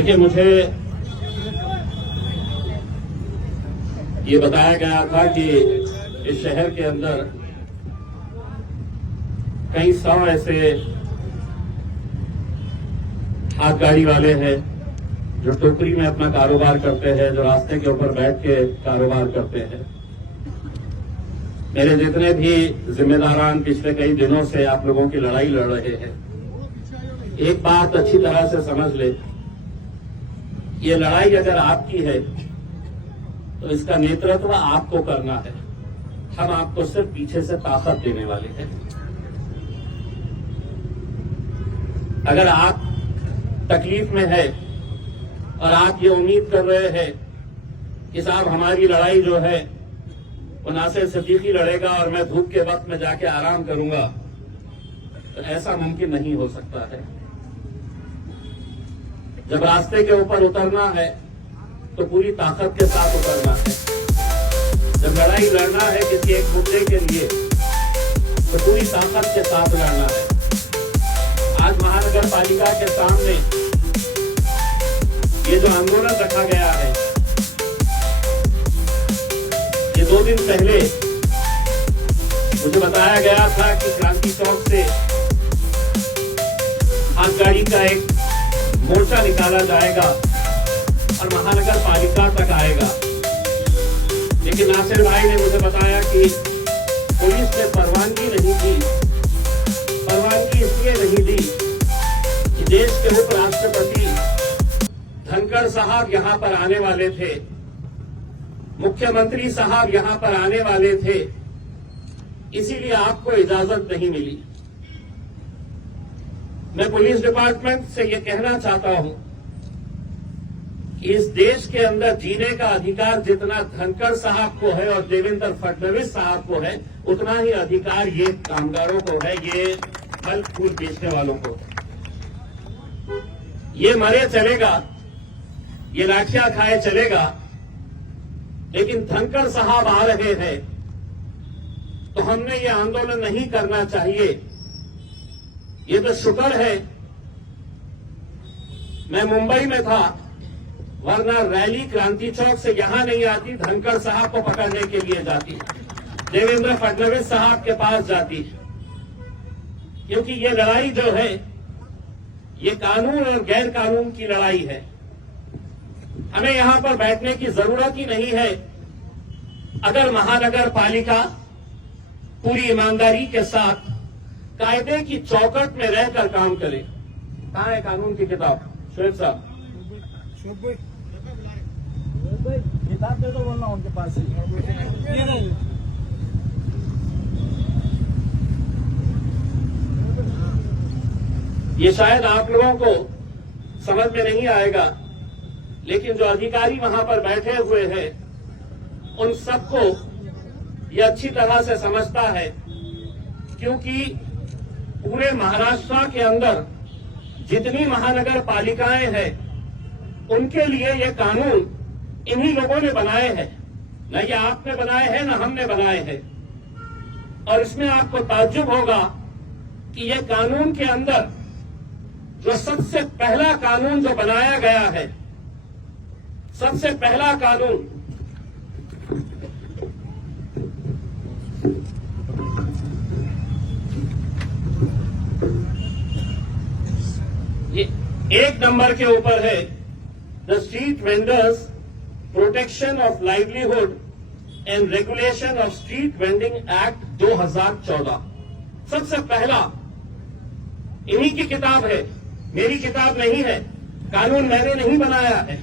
देखिए, मुझे ये बताया गया था कि इस शहर के अंदर कई 100 ऐसे हाथ गाड़ी वाले हैं जो टोकरी में अपना कारोबार करते हैं, जो रास्ते के ऊपर बैठ के कारोबार करते हैं। मेरे जितने भी जिम्मेदारान पिछले कई दिनों से आप लोगों की लड़ाई लड़ रहे हैं, एक बात अच्छी तरह से समझ ले, ये लड़ाई अगर आपकी है तो इसका नेतृत्व आपको करना है। हम आपको सिर्फ पीछे से ताकत देने वाले हैं। अगर आप तकलीफ में है और आप ये उम्मीद कर रहे हैं कि साहब हमारी लड़ाई जो है वो नासिर सिद्दीकी लड़ेगा और मैं धूप के वक्त में जाके आराम करूंगा, तो ऐसा मुमकिन नहीं हो सकता है। जब रास्ते के ऊपर उतरना है तो पूरी ताकत के साथ उतरना है। जब लड़ाई लड़ना है किसी एक मुद्दे के लिए तो पूरी ताकत के साथ लड़ना है। आज महानगर पालिका के सामने ये जो आंदोलन रखा गया है, ये 2 दिन पहले मुझे बताया गया था कि क्रांति चौक से हाथ गाड़ी का एक मोर्चा निकाला जाएगा और महानगर पालिका तक आएगा। लेकिन नासिर भाई ने मुझे बताया कि पुलिस ने परवानगी नहीं दी। परवानगी इसलिए नहीं दी कि देश के उपराष्ट्रपति धनखड़ साहब यहां पर आने वाले थे, मुख्यमंत्री साहब यहां पर आने वाले थे, इसीलिए आपको इजाजत नहीं मिली। मैं पुलिस डिपार्टमेंट से यह कहना चाहता हूं कि इस देश के अंदर जीने का अधिकार जितना धनखड़ साहब को है और देवेंद्र फडणवीस साहब को है, उतना ही अधिकार ये कामगारों को है, ये फल फूल बेचने वालों को। ये मरे चलेगा, ये लाठियां खाए चलेगा, लेकिन धनखड़ साहब आ रहे हैं तो हमने ये आंदोलन नहीं करना चाहिए। ये तो शुक्र है मैं मुंबई में था, वरना रैली क्रांति चौक से यहां नहीं आती, धनखड़ साहब को पकड़ने के लिए जाती, देवेंद्र फडणवीस साहब के पास जाती। क्योंकि ये लड़ाई जो है ये कानून और गैर कानून की लड़ाई है। हमें यहां पर बैठने की जरूरत ही नहीं है अगर महानगर पालिका पूरी ईमानदारी के साथ कायदे की चौकट में रहकर काम करे। कहां है कानून की किताब? शोएब साहब, किताब दे दो, बोलना उनके पास ये शायद आप लोगों को समझ में नहीं आएगा, लेकिन जो अधिकारी वहां पर बैठे हुए हैं उन सबको ये अच्छी तरह से समझता है, क्योंकि पूरे महाराष्ट्र के अंदर जितनी महानगर पालिकाएं हैं उनके लिए ये कानून इन्हीं लोगों ने बनाए हैं। न ये आपने बनाए हैं न हमने बनाए हैं। और इसमें आपको ताज्जुब होगा कि ये कानून के अंदर जो सबसे पहला कानून जो बनाया गया है, सबसे पहला कानून ये 1 नंबर के ऊपर है, the street vendors protection of livelihood and regulation of street vending act 2014। सबसे पहला इन्हीं की किताब है, मेरी किताब नहीं है। कानून मैंने नहीं बनाया है।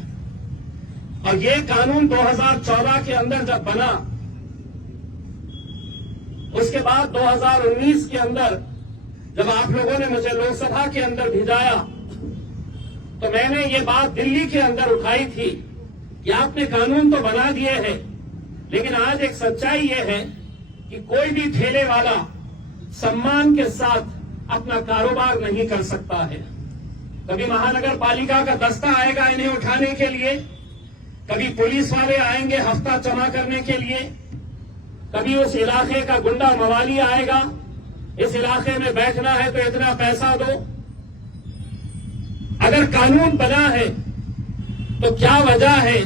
और ये कानून 2014 के अंदर जब बना, उसके बाद 2019 के अंदर जब आप लोगों ने मुझे लोकसभा के अंदर भिजाया तो मैंने ये बात दिल्ली के अंदर उठाई थी कि आपने कानून तो बना दिए हैं, लेकिन आज एक सच्चाई ये है कि कोई भी ठेले वाला सम्मान के साथ अपना कारोबार नहीं कर सकता है। कभी महानगर पालिका का दस्ता आएगा इन्हें उठाने के लिए, कभी पुलिस वाले आएंगे हफ्ता जमा करने के लिए, कभी उस इलाके का गुंडा मवाली आएगा, इस इलाके में बैठना है तो इतना पैसा दो। अगर कानून बना है तो क्या वजह है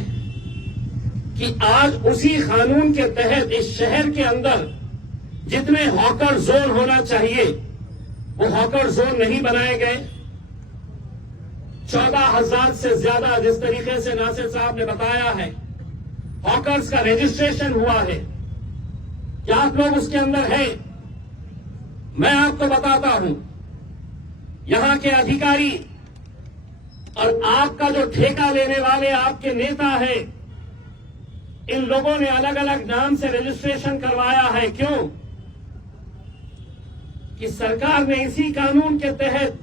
कि आज उसी कानून के तहत इस शहर के अंदर जितने हॉकर जोन होना चाहिए वो हॉकर जोन नहीं बनाए गए। 14,000 से ज्यादा, जिस तरीके से नासिर साहब ने बताया है, हॉकर्स का रजिस्ट्रेशन हुआ है। क्या आप लोग उसके अंदर हैं? मैं आपको बताता हूं, यहां के अधिकारी और आपका जो ठेका लेने वाले आपके नेता है, इन लोगों ने अलग अलग नाम से रजिस्ट्रेशन करवाया है। क्यों? कि सरकार ने इसी कानून के तहत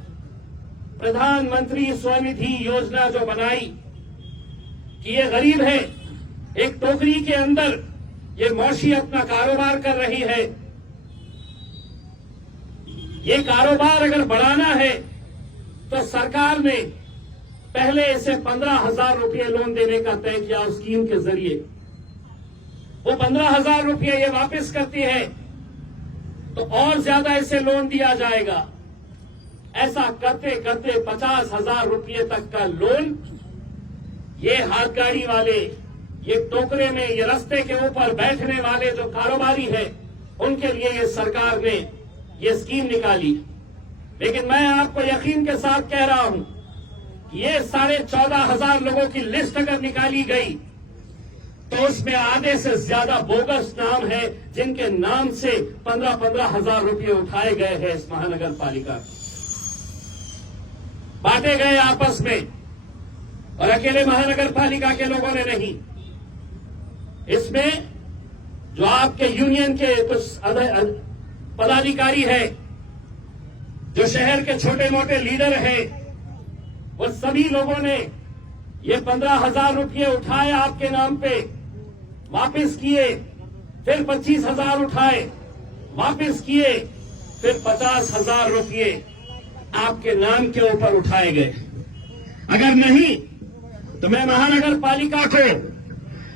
प्रधानमंत्री स्वनिधि योजना जो बनाई कि ये गरीब है, एक टोकरी के अंदर ये मौशी अपना कारोबार कर रही है, ये कारोबार अगर बढ़ाना है तो सरकार ने पहले इसे 15,000 रुपये लोन देने का तय किया उस स्कीम के जरिए। वो 15,000 रुपये ये वापस करती है तो और ज्यादा इसे लोन दिया जाएगा। ऐसा करते करते 50,000 रुपये तक का लोन ये हाथ गाड़ी वाले, ये टोकरे में, ये रास्ते के ऊपर बैठने वाले जो कारोबारी है, उनके लिए ये सरकार ने ये स्कीम निकाली। लेकिन मैं आपको यकीन के साथ कह रहा हूं कि ये 14,500 लोगों की लिस्ट अगर निकाली गई तो उसमें आधे से ज्यादा बोगस नाम है जिनके नाम से 15,000 रुपये उठाए गए हैं इस महानगर पालिका, बांटे गए आपस में, और अकेले महानगर पालिका के लोगों ने नहीं। इसमें जो आपके यूनियन के कुछ पदाधिकारी है, जो शहर के छोटे मोटे लीडर हैं, वो सभी लोगों ने ये 15,000 रुपये उठाए आपके नाम पे, वापस किए, फिर 25,000 उठाए, वापस किए, फिर 50,000 रुपये आपके नाम के ऊपर उठाए गए। अगर नहीं तो मैं महानगर पालिका को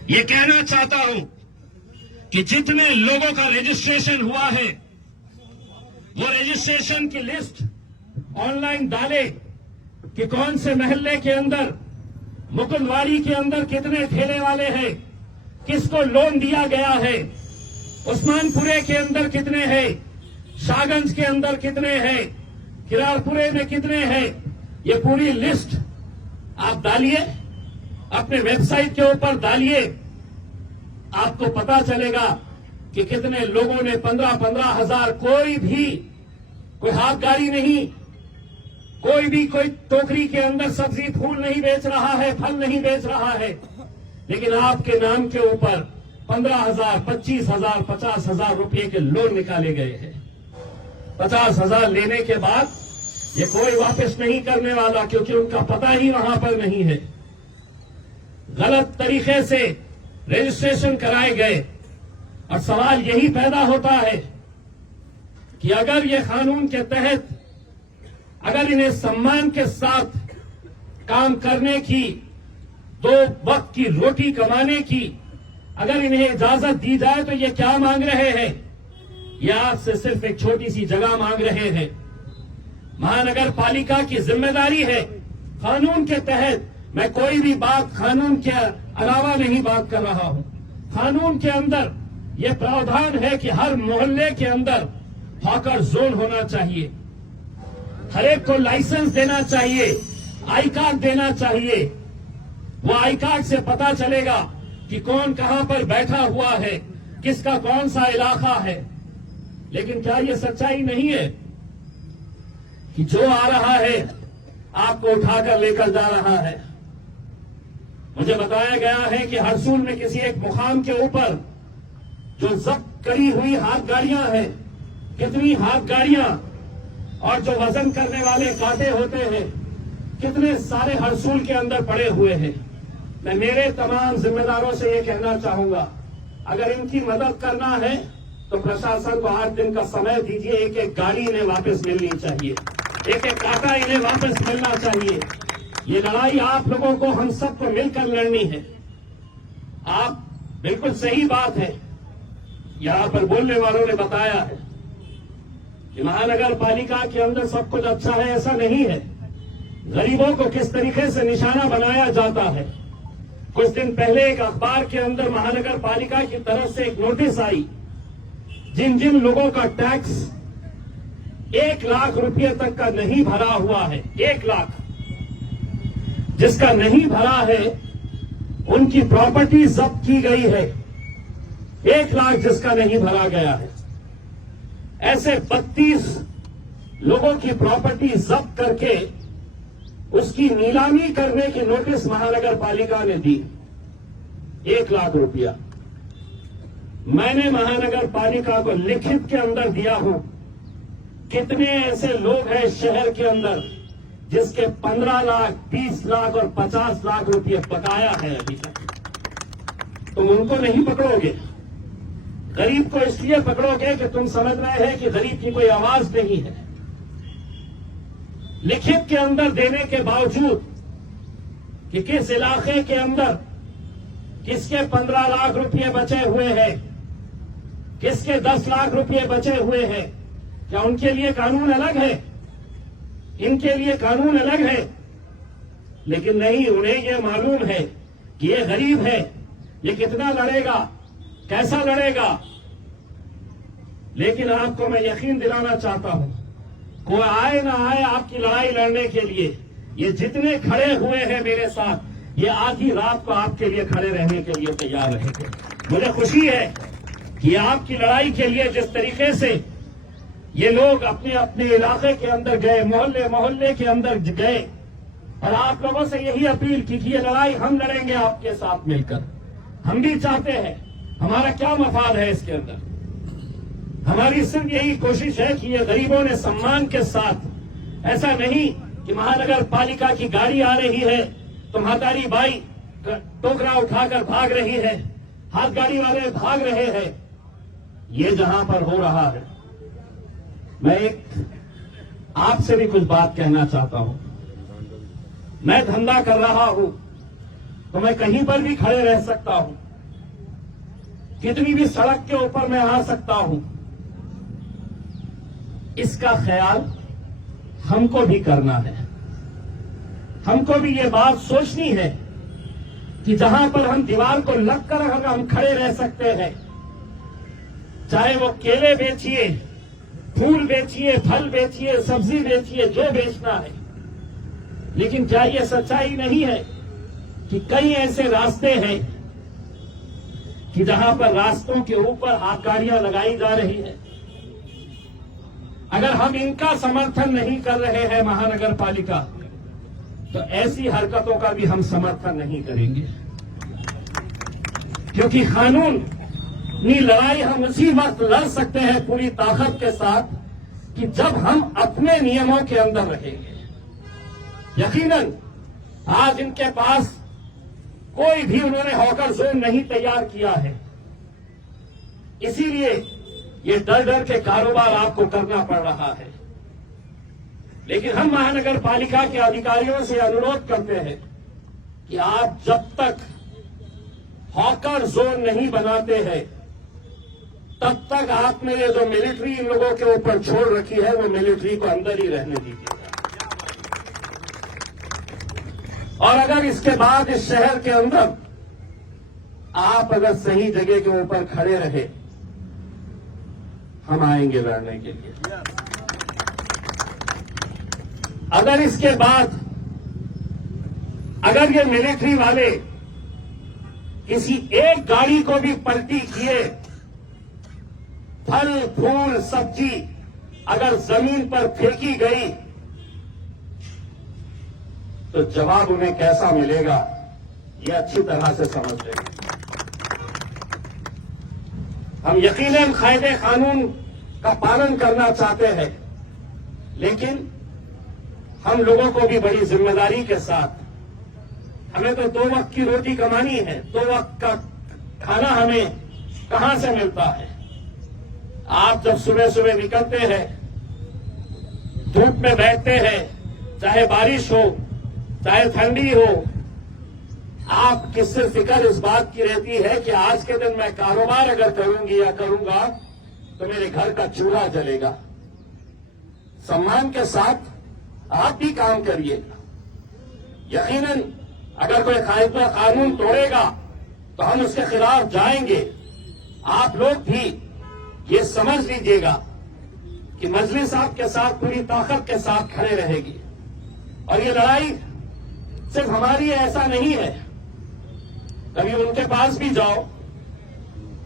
ये कहना चाहता हूं कि जितने लोगों का रजिस्ट्रेशन हुआ है वो रजिस्ट्रेशन की लिस्ट ऑनलाइन डाले कि कौन से महल्ले के अंदर, मुकुंदवाड़ी के अंदर कितने ठेले वाले हैं, किसको लोन दिया गया है, उस्मानपुरे के अंदर कितने हैं, शाहगंज के अंदर कितने हैं, किरारपुरे में कितने हैं। ये पूरी लिस्ट आप डालिए, अपने वेबसाइट के ऊपर डालिए, आपको पता चलेगा कि कितने लोगों ने 15,000 कोई हाथ गाड़ी नहीं, कोई टोकरी के अंदर सब्जी फूल नहीं बेच रहा है, फल नहीं बेच रहा है, लेकिन आपके नाम के ऊपर 15,000, 25,000, 50,000 रुपये के लोन निकाले गए हैं। 50,000 लेने के बाद ये कोई वापस नहीं करने वाला, क्योंकि उनका पता ही वहां पर नहीं है। गलत तरीके से रजिस्ट्रेशन कराए गए, और सवाल यही पैदा होता है कि अगर ये कानून के तहत, अगर इन्हें सम्मान के साथ काम करने की, 2 वक्त की रोटी कमाने की अगर इन्हें इजाजत दी जाए तो ये क्या मांग रहे हैं? ये आपसे सिर्फ एक छोटी सी जगह मांग रहे हैं। महानगर पालिका की जिम्मेदारी है, कानून के तहत, मैं कोई भी बात कानून के अलावा नहीं बात कर रहा हूं, कानून के अंदर यह प्रावधान है कि हर मोहल्ले के अंदर हॉकर जोन होना चाहिए, हर एक को लाइसेंस देना चाहिए, आई कार्ड देना चाहिए। वो आई कार्ड से पता चलेगा कि कौन कहां पर बैठा हुआ है, किसका कौन सा इलाका है। लेकिन क्या ये सच्चाई नहीं है कि जो आ रहा है आपको उठाकर लेकर जा रहा है? मुझे बताया गया है कि हरसूल में किसी एक मुकाम के ऊपर जो जब्त करी हुई हाथ गाड़ियां हैं, कितनी हाथ गाड़ियां और जो वजन करने वाले कांटे होते हैं, कितने सारे हरसूल के अंदर पड़े हुए हैं। मैं मेरे तमाम जिम्मेदारों से ये कहना चाहूंगा, अगर इनकी मदद करना है तो प्रशासन को 8 दिन का समय दीजिए। एक एक गाड़ी इन्हें वापस मिलनी चाहिए, एक एक कांटा इन्हें वापस मिलना चाहिए। ये लड़ाई आप लोगों को, हम सबको मिलकर लड़नी है। आप बिल्कुल सही बात है, यहां पर बोलने वालों ने बताया है कि महानगर पालिका के अंदर सब कुछ अच्छा है, ऐसा नहीं है। गरीबों को किस तरीके से निशाना बनाया जाता है, कुछ दिन पहले एक अखबार के अंदर महानगर पालिका की तरफ से एक नोटिस आई, जिन जिन लोगों का टैक्स 1 लाख रुपए तक का नहीं भरा हुआ है, 1 लाख जिसका नहीं भरा है, उनकी प्रॉपर्टी जब्त की गई है। 1 लाख जिसका नहीं भरा गया है, ऐसे 32 लोगों की प्रॉपर्टी जब्त करके उसकी नीलामी करने की नोटिस महानगर पालिका ने दी। 1 लाख रुपया मैंने महानगर पालिका को लिखित के अंदर दिया हूं। कितने ऐसे लोग हैं शहर के अंदर जिसके 15 लाख, 20 लाख और 50 लाख रुपये बकाया है अभी तक। तुम उनको नहीं पकड़ोगे, गरीब को इसलिए पकड़ोगे कि तुम समझ रहे हैं कि गरीब की कोई आवाज नहीं है। लिखित के अंदर देने के बावजूद कि किस इलाके के अंदर किसके 15 लाख रुपए बचे हुए हैं, किसके 10 लाख रुपए बचे हुए हैं, क्या उनके लिए कानून अलग है? इनके लिए कानून अलग है। लेकिन नहीं, उन्हें यह मालूम है कि ये गरीब है, ये कितना लड़ेगा, कैसा लड़ेगा। लेकिन आपको मैं यकीन दिलाना चाहता हूं, कोई आए ना आए आपकी लड़ाई लड़ने के लिए, ये जितने खड़े हुए हैं मेरे साथ, ये आधी रात को आपके लिए खड़े रहने के लिए तैयार रहेंगे। मुझे खुशी है कि आपकी लड़ाई के लिए जिस तरीके से ये लोग अपने अपने इलाके के अंदर गए, मोहल्ले मोहल्ले के अंदर गए, और आप लोगों से यही अपील की कि ये लड़ाई हम लड़ेंगे आपके साथ मिलकर। हम भी चाहते हैं, हमारा क्या मफाद है इसके अंदर, हमारी सिर्फ यही कोशिश है कि ये गरीबों ने सम्मान के साथ, ऐसा नहीं कि महानगर पालिका की गाड़ी आ रही है तो महातारी बाई टोकरा उठाकर भाग रही है, हाथ गाड़ी वाले भाग रहे हैं। ये जहां पर हो रहा है, मैं एक आपसे भी कुछ बात कहना चाहता हूं। मैं धंधा कर रहा हूं तो मैं कहीं पर भी खड़े रह सकता हूं, कितनी भी सड़क के ऊपर मैं आ सकता हूं। इसका ख्याल हमको भी करना है। हमको भी ये बात सोचनी है कि जहां पर हम दीवार को लग कर अगर हम खड़े रह सकते हैं, चाहे वो केले बेचिए, फूल बेचिए, फल बेचिए, सब्जी बेचिए, जो बेचना है। लेकिन क्या ये सच्चाई नहीं है कि कई ऐसे रास्ते हैं कि जहां पर रास्तों के ऊपर हाथ गाड़ियां लगाई जा रही है। अगर हम इनका समर्थन नहीं कर रहे हैं महानगर पालिका, तो ऐसी हरकतों का भी हम समर्थन नहीं करेंगे, क्योंकि कानूनी लड़ाई हम उसी वक्त लड़ सकते हैं पूरी ताकत के साथ कि जब हम अपने नियमों के अंदर रहेंगे। यकीनन आज इनके पास कोई भी उन्होंने हॉकर जोन नहीं तैयार किया है, इसीलिए ये डर डर के कारोबार आपको करना पड़ रहा है। लेकिन हम महानगर पालिका के अधिकारियों से अनुरोध करते हैं कि आप जब तक हॉकर जोन नहीं बनाते हैं, तब तक आपने ये जो मिलिट्री इन लोगों के ऊपर छोड़ रखी है, वो मिलिट्री को अंदर ही रहने दीजिए। और अगर इसके बाद इस शहर के अंदर आप अगर सही जगह के ऊपर खड़े रहे, हम आएंगे लड़ने के लिए। अगर इसके बाद अगर ये मिलिट्री वाले किसी एक गाड़ी को भी पलटी किए, फल फूल सब्जी अगर जमीन पर फेंकी गई, तो जवाब उन्हें कैसा मिलेगा ये अच्छी तरह से समझ लेंगे। हम यकीनन कायदे कानून का पालन करना चाहते हैं, लेकिन हम लोगों को भी बड़ी जिम्मेदारी के साथ, हमें तो 2 वक्त की रोटी कमानी है, 2 वक्त का खाना हमें कहां से मिलता है। आप जब सुबह सुबह निकलते हैं, धूप में बैठते हैं, चाहे बारिश हो चाहे ठंडी हो, आप किससे फिक्र इस बात की रहती है कि आज के दिन मैं कारोबार अगर करूंगी या करूंगा तो मेरे घर का चूल्हा जलेगा। सम्मान के साथ आप भी काम करिए। यकीनन अगर कोई कायदा कानून तोड़ेगा तो हम उसके खिलाफ जाएंगे। आप लोग भी ये समझ लीजिएगा कि मजलिस आपके साथ पूरी ताकत के साथ खड़े रहेगी। और ये लड़ाई सिर्फ हमारी ऐसा नहीं है। कभी उनके पास भी जाओ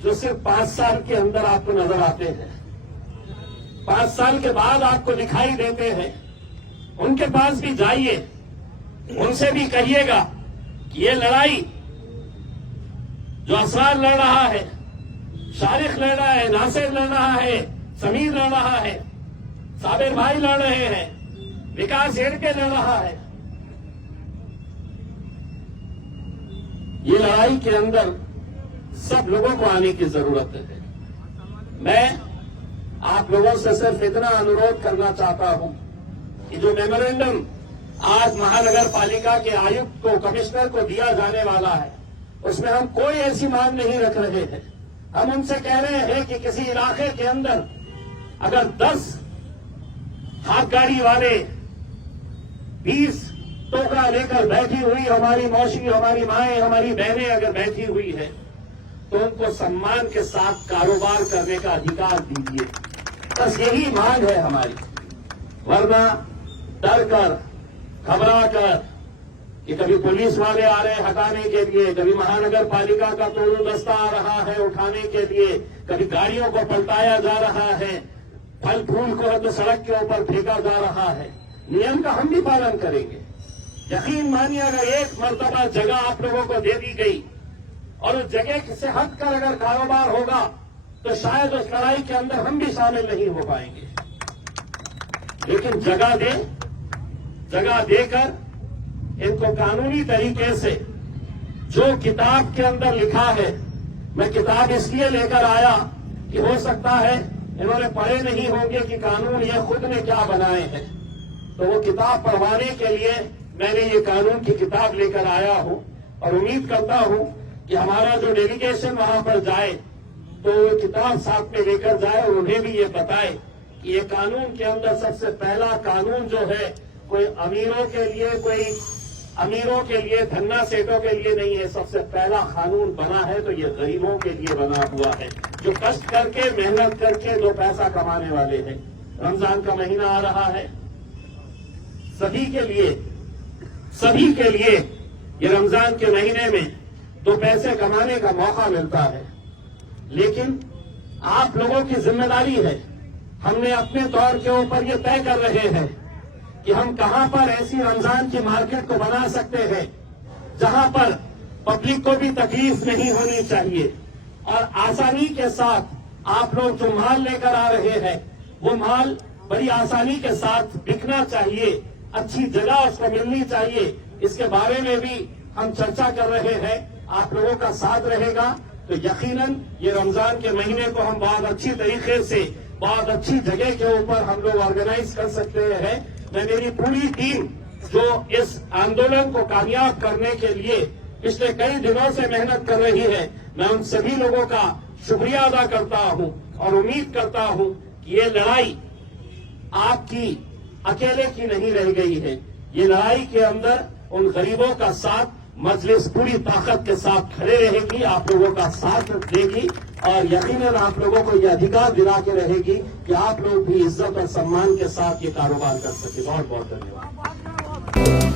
जो सिर्फ 5 साल के अंदर आपको नजर आते हैं, 5 साल के बाद आपको दिखाई देते हैं। उनके पास भी जाइए, उनसे भी कहिएगा कि ये लड़ाई जो असरार लड़ रहा है, शारिक लड़ रहा है, नासिर लड़ रहा है, समीर लड़ रहा है, साबिर भाई लड़ रहे हैं, विकास हेड़के लड़ रहा है, ये लड़ाई के अंदर सब लोगों को आने की जरूरत है। मैं आप लोगों से सिर्फ इतना अनुरोध करना चाहता हूं कि जो मेमोरेंडम आज महानगर पालिका के आयुक्त को, कमिश्नर को दिया जाने वाला है, उसमें हम कोई ऐसी मांग नहीं रख रहे हैं। हम उनसे कह रहे हैं कि किसी इलाके के अंदर अगर 10 हाथ गाड़ी वाले 20 टोकरा लेकर बैठी हुई हमारी मौसी, हमारी माएं, हमारी बहनें अगर बैठी हुई है तो उनको सम्मान के साथ कारोबार करने का अधिकार दीजिए। बस यही मांग है हमारी। वरना डर कर, घबरा कर कि कभी पुलिस वाले आ रहे हैं हटाने के लिए, कभी महानगर पालिका का तोड़ू दस्ता आ रहा है उठाने के लिए, कभी गाड़ियों को पलटाया जा रहा है, फल फूल को तो सड़क के ऊपर फेंका जा रहा है। नियम का हम भी पालन करेंगे। यकीन मानिए, अगर एक मर्तबा जगह आप लोगों को दे दी गई और उस जगह से हटकर अगर कारोबार होगा तो शायद उस लड़ाई के अंदर हम भी शामिल नहीं हो पाएंगे। लेकिन जगह देकर इनको कानूनी तरीके से जो किताब के अंदर लिखा है, मैं किताब इसलिए लेकर आया कि हो सकता है इन्होंने पढ़े नहीं होंगे कि कानून ये खुद ने क्या बनाए हैं, तो वो किताब पढ़वाने के लिए मैंने ये कानून की किताब लेकर आया हूं। और उम्मीद करता हूं कि हमारा जो डेलीगेशन वहां पर जाए तो वो किताब साथ में लेकर जाए और उन्हें भी ये बताए कि ये कानून के अंदर सबसे पहला कानून जो है कोई अमीरों के लिए, धन्ना सेठों के लिए नहीं है। सबसे पहला कानून बना है तो ये गरीबों के लिए बना हुआ है, जो कष्ट करके, मेहनत करके 2 पैसा कमाने वाले हैं। रमजान का महीना आ रहा है, सभी के लिए ये रमजान के महीने में 2 पैसे कमाने का मौका मिलता है। लेकिन आप लोगों की जिम्मेदारी है, हमने अपने तौर के ऊपर ये तय कर रहे हैं कि हम कहां पर ऐसी रमजान की मार्केट को बना सकते हैं जहां पर पब्लिक को भी तकलीफ नहीं होनी चाहिए और आसानी के साथ आप लोग जो माल लेकर आ रहे हैं वो माल बड़ी आसानी के साथ बिकना चाहिए, अच्छी जगह उसको मिलनी चाहिए। इसके बारे में भी हम चर्चा कर रहे हैं। आप लोगों का साथ रहेगा तो यकीनन ये रमजान के महीने को हम बहुत अच्छी तरीके से, बहुत अच्छी जगह के ऊपर हम लोग ऑर्गेनाइज कर सकते हैं। मैं मेरी पूरी टीम जो इस आंदोलन को कामयाब करने के लिए पिछले कई दिनों से मेहनत कर रही है, मैं उन सभी लोगों का शुक्रिया अदा करता हूं और उम्मीद करता हूं कि ये लड़ाई आपकी अकेले की नहीं रह गई है। ये लड़ाई के अंदर उन गरीबों का साथ मजलिस पूरी ताकत के साथ खड़े रहेगी, आप लोगों का साथ देगी और यकीनन आप लोगों को ये अधिकार दिला के रहेगी कि आप लोग भी इज्जत और सम्मान के साथ ये कारोबार कर सके। बहुत बहुत धन्यवाद।